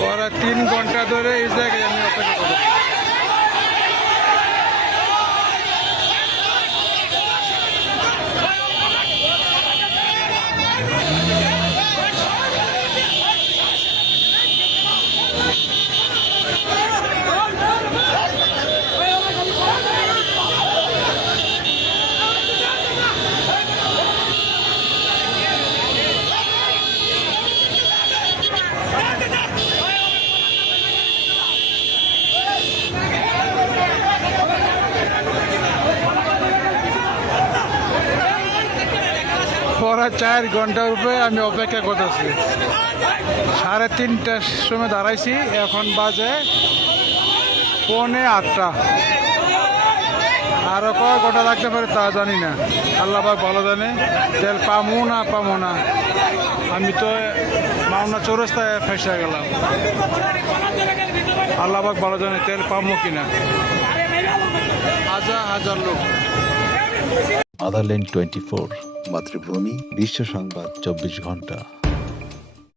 প্রায় 3 ঘন্টা ধরে এই জায়গায় আমি অপেক্ষা করব। প্রায় 4 ঘন্টার উপরে আমি অপেক্ষা করতেছি। 3:30টার সময় দাঁড়াইছি, এখন বাজে 7:45। আরও কয় ঘন্টা লাগতে পারে তা জানি না, আল্লাহ পাক ভালো জানে। তেল পামো না আমি তো মাওনা চৌরাস্তায় ফেসে গেলাম। আল্লাহ পাক ভালো জানে তেল পামো কিনা। হাজার লোক। মাদারল্যান্ড 24 মাতৃভূমি বিশ্ব সংবাদ 24 ঘন্টা।